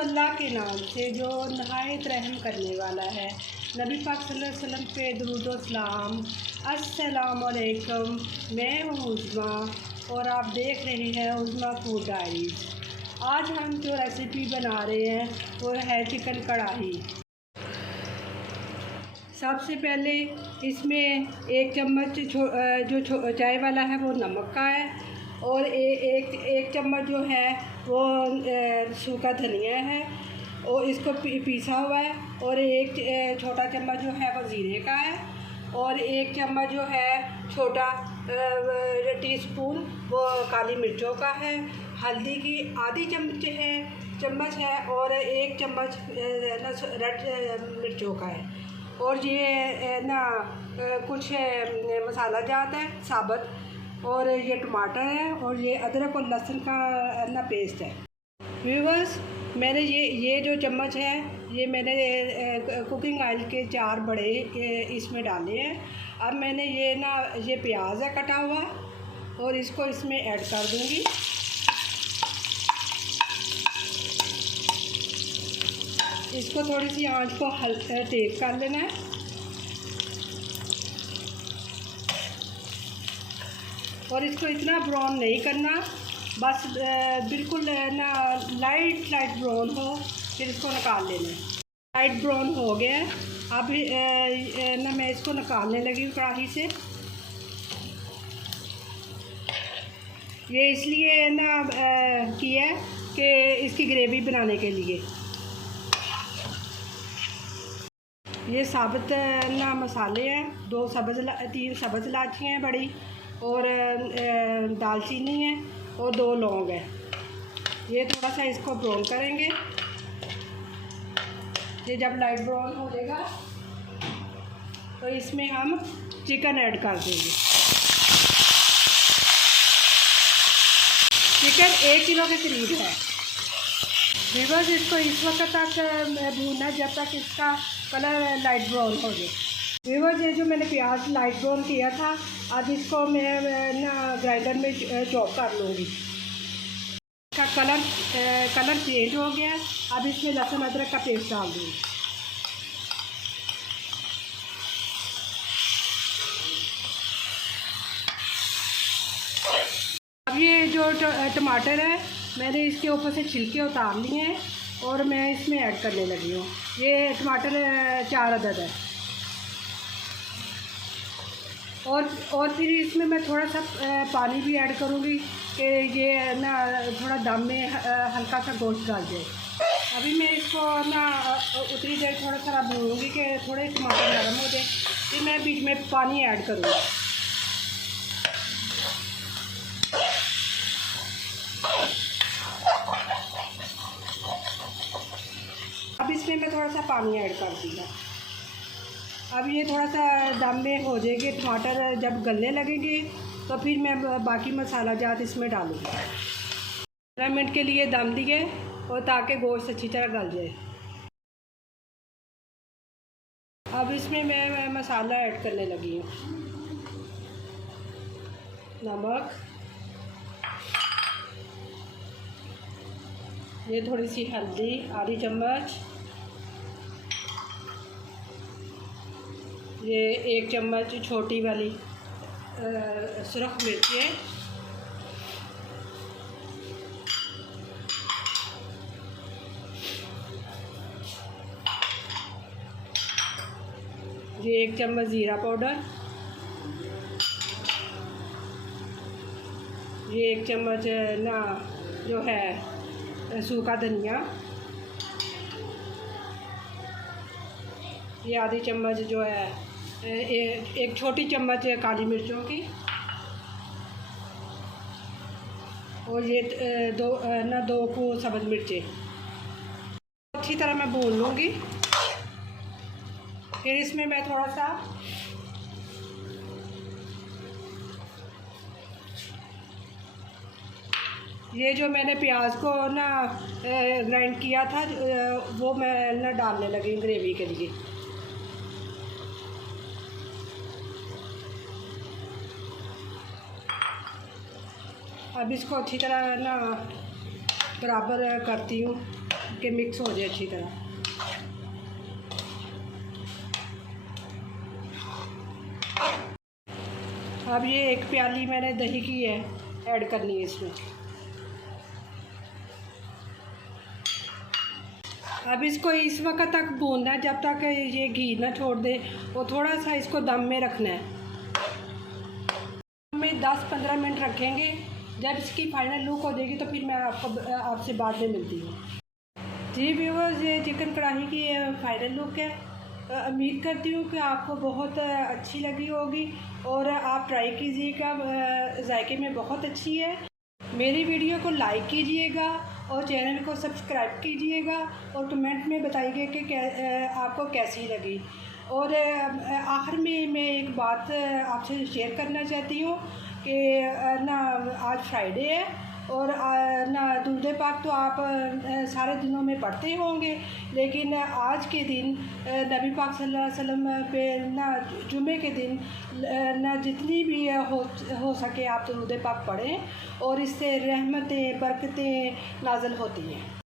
अल्लाह के नाम से जो नहायत रहम करने वाला है। नबी पाक सल्लल्लाहु अलैहि वसल्लम पे दुरूद व सलाम। अस्सलाम वालेकुम, मैं हूँ उज़्मा और आप देख रहे हैं उज़्मा फूड डायरीज़। आज हम जो रेसिपी बना रहे हैं वो है चिकन कढ़ाई। सबसे पहले इसमें 1 चम्मच जो चाय वाला है वो नमक का है, और एक चम्मच जो है वो सूखा धनिया है और इसको पीसा हुआ है, और एक छोटा चम्मच जो है वो ज़ीरे का है, और 1 चम्मच जो है छोटा टीस्पून वो काली मिर्चों का है। हल्दी की आधी चम्मच है और 1 चम्मच रेड मिर्चों का है, और ये कुछ मसाला जात है साबुत, और ये टमाटर है, और ये अदरक और लहसुन का पेस्ट है। व्यूअर्स, मैंने ये जो चम्मच है ये मैंने कुकिंग ऑयल के 4 बड़े इसमें डाले हैं। अब मैंने ये प्याज है कटा हुआ, और इसको इसमें ऐड कर दूंगी। इसको थोड़ी सी आंच को तेज कर लेना है, और इसको इतना ब्राउन नहीं करना, बस बिल्कुल लाइट ब्राउन हो, फिर इसको निकाल लेना है। लाइट ब्राउन हो गया है। अब मैं इसको निकालने लगी हूँ कढ़ाई से। ये इसलिए किया है कि इसकी ग्रेवी बनाने के लिए। ये साबुत मसाले हैं, 3 सब्ज़ इलायची हैं बड़ी, और दालचीनी है, और 2 लौंग है। ये थोड़ा सा इसको ब्राउन करेंगे। ये जब लाइट ब्राउन हो जाएगा तो इसमें हम चिकन ऐड कर देंगे। चिकन 1 किलो के करीब है। व्यूअर्स, इसको इस वक्त तक भूनना है जब तक इसका कलर लाइट ब्राउन हो जाए। व्यूअर्स, ये जो मैंने प्याज लाइट ब्राउन किया था, अब इसको मैं ग्राइंडर में चॉप कर लूँगी। इसका कलर चेंज हो गया। अब इसमें लहसुन अदरक का पेस्ट डाल दूँगी। अब ये जो टमाटर है मैंने इसके ऊपर से छिलके उतार लिए हैं, और मैं इसमें ऐड करने लगी हूँ। ये टमाटर 4 अदद है, और फिर इसमें मैं थोड़ा सा पानी भी ऐड करूँगी कि ये थोड़ा दम में हल्का सा गोश्त डाल जाए। अभी मैं इसको उतनी देर थोड़ा सा भूनूँगी कि थोड़े टमाटर नरम हो जाए, फिर मैं बीच में पानी ऐड करूँगी। अब इसमें मैं थोड़ा सा पानी ऐड कर दूँगा। अब ये थोड़ा सा दम में हो जाएगी। टमाटर जब गलने लगेंगे तो फिर मैं बाकी मसाला जात इसमें डालूँगी। 15 मिनट के लिए दम दिए, और ताकि गोश्त अच्छी तरह गल जाए। अब इसमें मैं मसाला ऐड करने लगी हूँ। नमक, ये थोड़ी सी हल्दी आधी चम्मच, ये 1 चम्मच छोटी वाली सुरख मिर्चें, ये 1 चम्मच ज़ीरा पाउडर, ये 1 चम्मच जो है सूखा धनिया, ये आधी चम्मच जो है एक छोटी चम्मच काली मिर्चों की, और ये 2 को सब्ज़ मिर्चें। अच्छी तरह मैं भून लूँगी। फिर इसमें मैं थोड़ा सा ये जो मैंने प्याज को ग्राइंड किया था वो मैं डालने लगी ग्रेवी के लिए। अब इसको अच्छी तरह बराबर करती हूँ। के मिक्स हो जाए अच्छी तरह। अब ये 1 प्याली मैंने दही की है ऐड करनी है इसमें। अब इसको इस वक्त तक भूनना है जब तक ये घी ना छोड़ दे, और थोड़ा सा इसको दम में रखना है। हमें 10-15 मिनट रखेंगे। जब इसकी फाइनल लुक हो जाएगी तो फिर मैं आपसे बाद में मिलती हूँ। जी व्यूअर्स, ये चिकन कढ़ाई की फाइनल लुक है। उम्मीद करती हूँ कि आपको बहुत अच्छी लगी होगी और आप ट्राई कीजिएगा, जायके में बहुत अच्छी है। मेरी वीडियो को लाइक कीजिएगा और चैनल को सब्सक्राइब कीजिएगा और कमेंट में बताइए कि आपको कैसी लगी। और आखिर में मैं एक बात आपसे शेयर करना चाहती हूँ कि ना आज फ्राइडे है और ना दुरूद पाक तो आप सारे दिनों में पढ़ते होंगे, लेकिन आज के दिन नबी पाक सल्लल्लाहु अलैहि वसल्लम पे ना जुमे के दिन ना जितनी भी हो सके आप दुरूद पाक पढ़ें और इससे रहमतें बरकतें नाज़िल होती हैं।